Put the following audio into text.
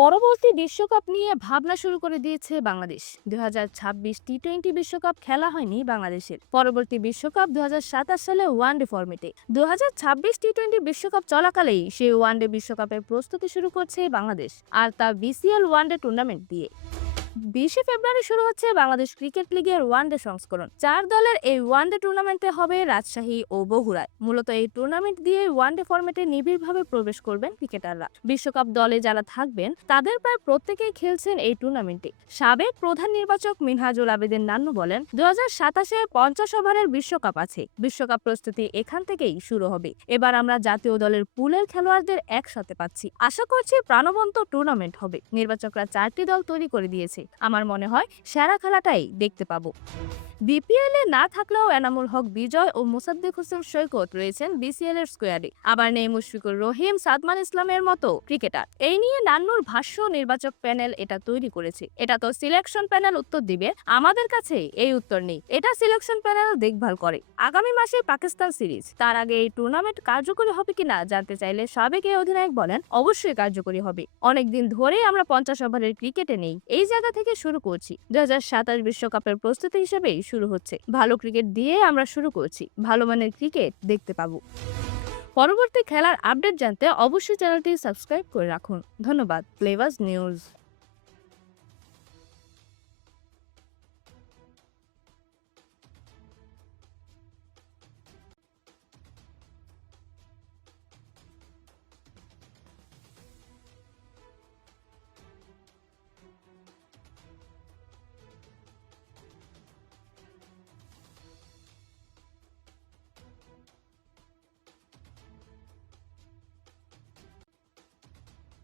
পরবর্তী বিশ্বকাপ নিয়ে ভাবনা শুরু করে দিয়েছে বাংলাদেশ। 2026 টি-20 বিশ্বকাপ খেলা হয়নি বাংলাদেশের। পরবর্তী বিশ্বকাপ 2027 সালে ওয়ানডে ফরম্যাটে। 2026 টি-20 বিশ্বকাপ চলাকালেই সেই ওয়ানডে বিশ্বকাপের প্রস্তুতি শুরু করছে বাংলাদেশ, আর তা বিসিএল ওয়ানডে টুর্নামেন্ট দিয়ে। 20 ফেব্রুয়ারি শুরু হচ্ছে বাংলাদেশ ক্রিকেট লিগের ওয়ানডে সংস্করণ। 4 দলের এই ওয়ানডে টুর্নামেন্টে হবে রাজশাহী ও বগুড়ায়। মূলত এই টুর্নামেন্ট দিয়ে ওয়ানডে ফরম্যাটে নিবিড়ভাবে প্রবেশ করবেন ক্রিকেটাররা। বিশ্বকাপ দলে যারা থাকবেন তাদের প্রায় প্রত্যেকেই খেলছেন এই টুর্নামেন্টে। সাবেক প্রধান নির্বাচক মিনহাজুল আবেদিন নান্নু বলেন, 2027-এ 50 ওভারের বিশ্বকাপ আছে। বিশ্বকাপ প্রস্তুতি এখান থেকেই শুরু হবে। এবার আমরা জাতীয় দলের পুলের খেলোয়াড়দের একসাথে পাচ্ছি। আশা করছি প্রাণবন্ত টুর্নামেন্ট হবে। নির্বাচকরা 4টি দল তৈরি করে দিয়েছে। আমার মনে হয় সেরা খেলাটাই দেখতে পাবো। বিপিএল এ না থাকলেও এনামুল হক বিজয় ও মোসাদ্দেক হোসেন সৈকত রয়েছেন বিসিএল এর স্কোয়াডে। আবার নেই মুশফিকুর রহিম, সাদমান ইসলামের মতো ক্রিকেটার। এই নিয়ে নান্নুর ভাষ্য, নির্বাচক প্যানেল এটা তৈরি করেছে। এটা তো সিলেকশন প্যানেল উত্তর দিবে, আমাদের কাছে এই উত্তর নেই। এটা সিলেকশন প্যানেল দেখভাল করে। আগামী মাসে পাকিস্তান সিরিজ, তার আগে এই টুর্নামেন্ট কার্যকরী হবে কিনা জানতে চাইলে সাবেক এই অধিনায়ক বলেন, অবশ্যই কার্যকরী হবে। অনেকদিন ধরেই আমরা 50 ওভারের ক্রিকেটে নেই, এই জায়গা থেকে শুরু করছি। 2027 বিশ্বকাপের প্রস্তুতি হিসেবেই শুরু হচ্ছে। ভালো ক্রিকেট দিয়ে আমরা শুরু করছি, ভালো মানের ক্রিকেট দেখতে পাবো। পরবর্তী খেলার আপডেট জানতে অবশ্যই চ্যানেলটি সাবস্ক্রাইব করে রাখুন। ধন্যবাদ। Flavours news.